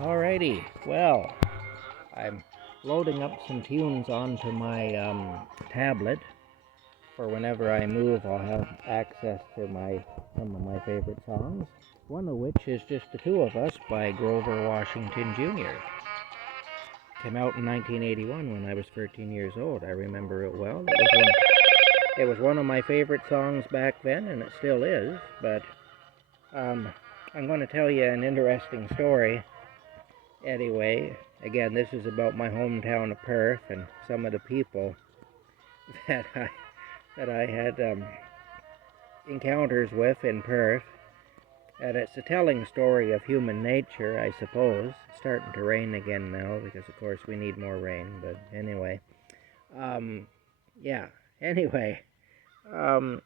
Alrighty, well, I'm loading up some tunes onto my tablet for whenever I move. I'll have access to some of my favorite songs. One of which is "Just the Two of Us" by Grover Washington Jr. Came out in 1981 when I was 13 years old. I remember it well. It was one of my favorite songs back then, and it still is. But I'm going to tell you an interesting story. Anyway, again, this is about my hometown of Perth and some of the people that I had encounters with in Perth. And it's a telling story of human nature, I suppose. It's starting to rain again now because, of course, we need more rain. But anyway, yeah. Anyway, um,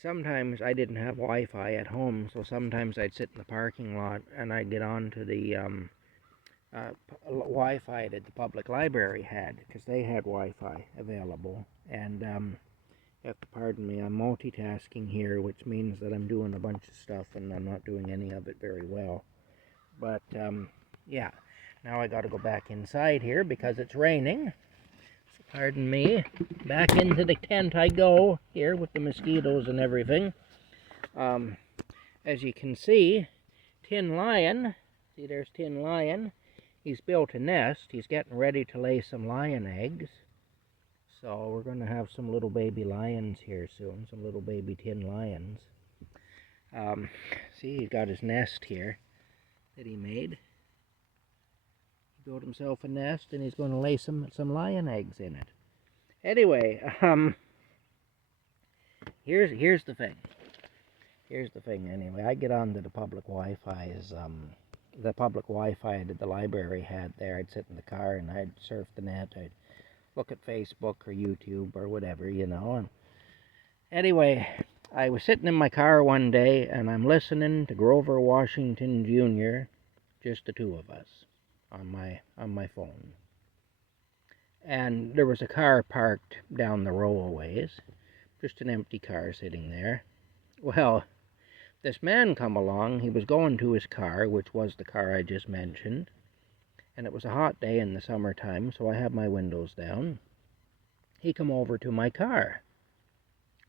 sometimes I didn't have Wi-Fi at home, so sometimes I'd sit in the parking lot and I'd get on to the Wi-Fi that the public library had, because they had Wi-Fi available. And you have to pardon me, I'm multitasking here, which means that I'm doing a bunch of stuff and I'm not doing any of it very well. But yeah, now I got to go back inside here because it's raining. So pardon me. Back into the tent I go here with the mosquitoes and everything. As you can see, Tin Lion. See, there's Tin Lion. He's built a nest. He's getting ready to lay some lion eggs. So we're going to have some little baby lions here soon, some little baby tin lions. See, he's got his nest here that he made. He built himself a nest, and he's going to lay some lion eggs in it. Anyway, here's the thing. Here's the thing. Anyway, I get on to the public Wi-Fi. The public Wi-Fi that the library had there. I'd sit in the car and I'd surf the net. I'd look at Facebook or YouTube or whatever, And anyway, I was sitting in my car one day and I'm listening to Grover Washington Jr., "Just the Two of Us," on my phone. And there was a car parked down the row a ways, just an empty car sitting there. Well, this man come along. He was going to his car, which was the car I just mentioned. And it was a hot day in the summertime, so I had my windows down. He come over to my car.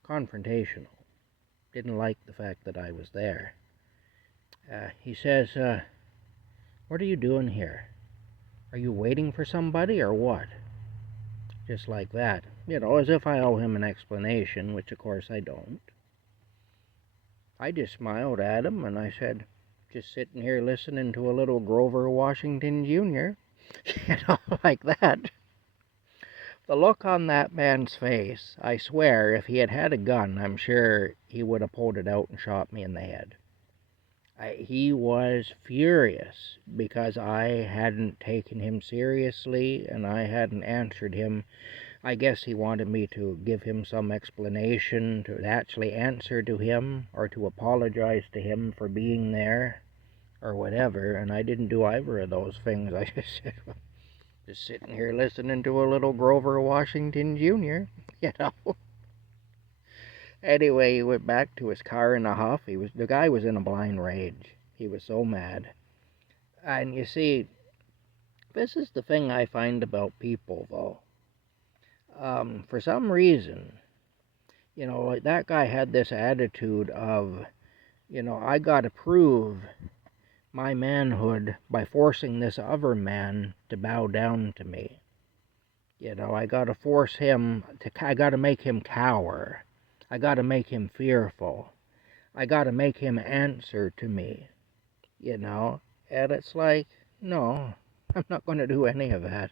Confrontational. Didn't like the fact that I was there. He says, "What are you doing here? Are you waiting for somebody or what?" Just like that. As if I owe him an explanation, which of course I don't. I just smiled at him and I said, "Just sitting here listening to a little Grover Washington Jr." Like that. The look on that man's face, I swear, if he had had a gun, I'm sure he would have pulled it out and shot me in the head. He was furious because I hadn't taken him seriously and I hadn't answered him. I guess he wanted me to give him some explanation, to actually answer to him, or to apologize to him for being there, or whatever, and I didn't do either of those things. I just said, just sitting here listening to a little Grover Washington Jr., Anyway, he went back to his car in a huff. The guy was in a blind rage. He was so mad. And you see, this is the thing I find about people, though. For some reason, like that guy had this attitude of, I gotta prove my manhood by forcing this other man to bow down to me. I gotta force him I gotta make him cower. I gotta make him fearful. I gotta make him answer to me, And it's like, no, I'm not gonna do any of that.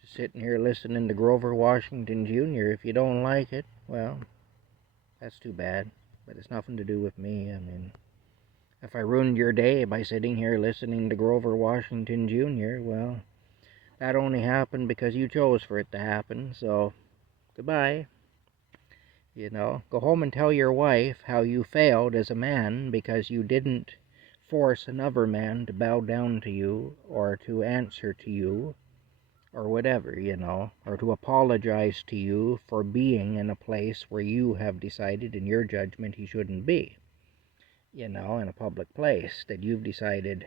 Just sitting here listening to Grover Washington Jr. If you don't like it, well, that's too bad. But it's nothing to do with me. I mean, if I ruined your day by sitting here listening to Grover Washington Jr., well, that only happened because you chose for it to happen, so goodbye. Go home and tell your wife how you failed as a man because you didn't force another man to bow down to you or to answer to you or whatever, or to apologize to you for being in a place where you have decided in your judgment he shouldn't be. in a public place that you've decided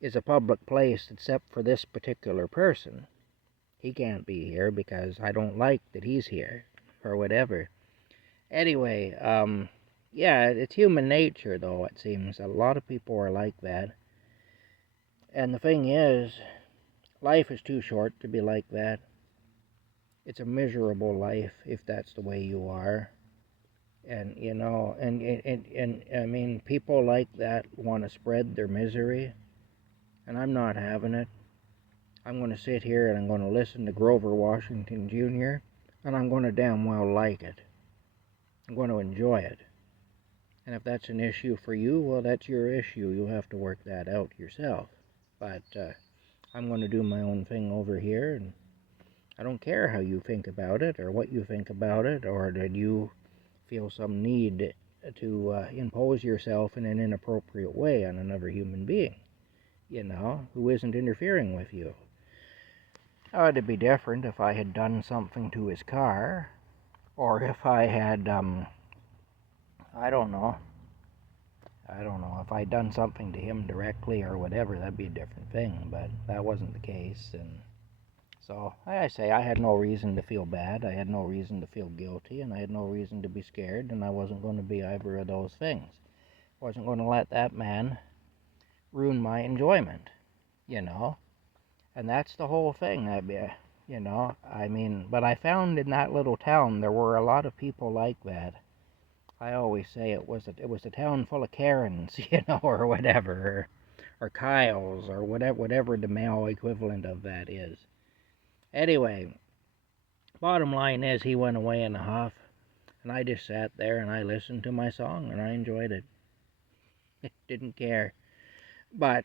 is a public place except for this particular person. He can't be here because I don't like that he's here, or whatever. Anyway, yeah, it's human nature, though, it seems. A lot of people are like that. And the thing is, life is too short to be like that. It's a miserable life if that's the way you are. And, and I mean, people like that want to spread their misery, and I'm not having it. I'm going to sit here and I'm going to listen to Grover Washington Jr., and I'm going to damn well like it. I'm going to enjoy it. And if that's an issue for you, well, that's your issue. You'll have to work that out yourself. But I'm going to do my own thing over here, and I don't care how you think about it or what you think about it, or that you feel some need to impose yourself in an inappropriate way on another human being, who isn't interfering with you. Oh, it'd be different if I had done something to his car, or if I had, I don't know, if I'd done something to him directly or whatever, that'd be a different thing, but that wasn't the case, and so, I say, I had no reason to feel bad, I had no reason to feel guilty, and I had no reason to be scared, and I wasn't going to be either of those things. I wasn't going to let that man ruin my enjoyment, and that's the whole thing, but I found in that little town there were a lot of people like that. I always say it was a town full of Karens, or whatever, or Kyles, or whatever the male equivalent of that is. Anyway, bottom line is he went away in a huff, and I just sat there and I listened to my song and I enjoyed it. Didn't care. But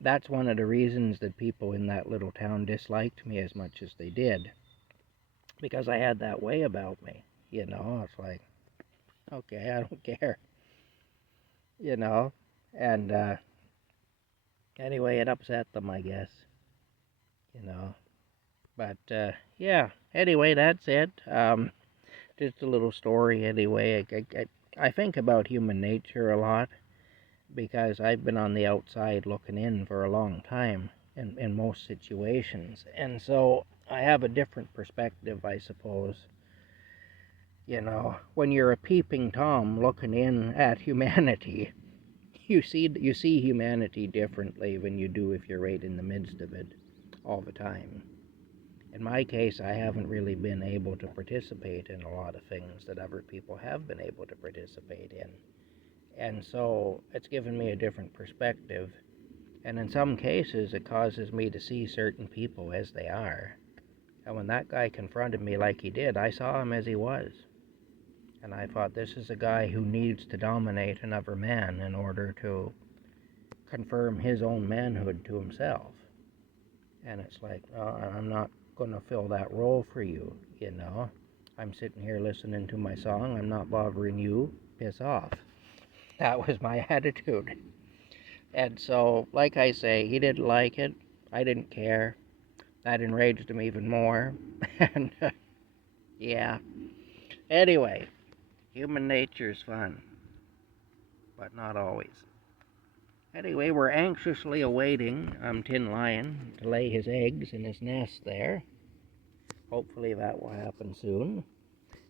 that's one of the reasons that people in that little town disliked me as much as they did, because I had that way about me. It's like, okay, I don't care. And anyway, it upset them, I guess. But yeah, anyway, that's it. Just a little story anyway. I think about human nature a lot because I've been on the outside looking in for a long time in most situations. And so I have a different perspective, I suppose. When you're a peeping Tom looking in at humanity, you see humanity differently than you do if you're right in the midst of it all the time. In my case, I haven't really been able to participate in a lot of things that other people have been able to participate in. And so it's given me a different perspective. And in some cases, it causes me to see certain people as they are. And when that guy confronted me like he did, I saw him as he was. And I thought, this is a guy who needs to dominate another man in order to confirm his own manhood to himself. And it's like, I'm not going to fill that role for you, I'm sitting here listening to my song, I'm not bothering you, piss off. That was my attitude. And so, like I say, he didn't like it, I didn't care, that enraged him even more, and yeah. Anyway, human nature's fun, but not always. Anyway, we're anxiously awaiting Tin Lion to lay his eggs in his nest there. Hopefully that will happen soon.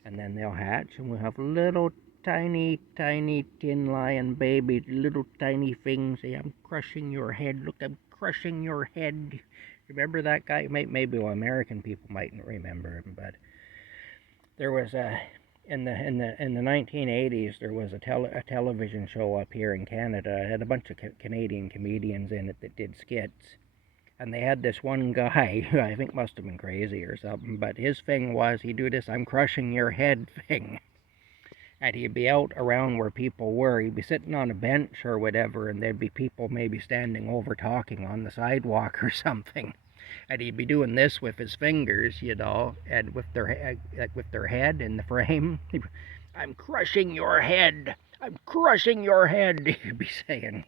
And then they'll hatch, and we'll have little tiny, tiny Tin Lion babies, little tiny things. Say, I'm crushing your head. Look, I'm crushing your head. Remember that guy? Maybe American people mightn't remember him, but there was in the 1980s, there was a television show up here in Canada. It had a bunch of Canadian comedians in it that did skits. And they had this one guy who I think must have been crazy or something, but his thing was he'd do this I'm crushing your head thing. And he'd be out around where people were. He'd be sitting on a bench or whatever, and there'd be people maybe standing over talking on the sidewalk or something. And he'd be doing this with his fingers, and with their head in the frame. I'm crushing your head. I'm crushing your head, he'd be saying,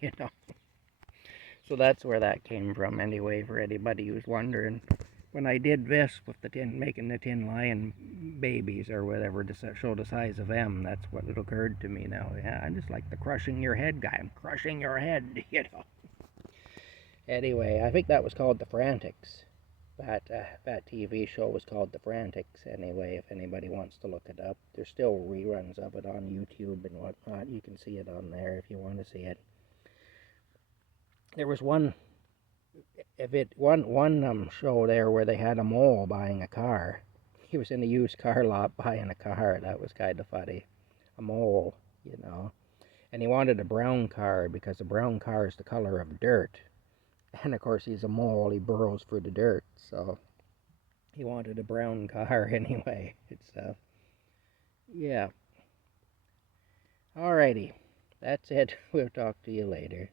So that's where that came from anyway, for anybody who's wondering. when I did this with the making the Tin Lion babies or whatever to show the size of them, that's what it occurred to me now. Yeah, I'm just like the crushing your head guy. I'm crushing your head, you know. Anyway, I think that was called The Frantics. That TV show was called The Frantics. Anyway, if anybody wants to look it up, there's still reruns of it on YouTube and whatnot. You can see it on there if you want to see it. There was one show there where they had a mole buying a car. He was in a used car lot buying a car. That was kind of funny. A mole, you know. And he wanted a brown car because a brown car is the color of dirt. And of course he's a mole, he burrows for the dirt, so he wanted a brown car anyway. It's yeah. Alrighty. That's it. We'll talk to you later.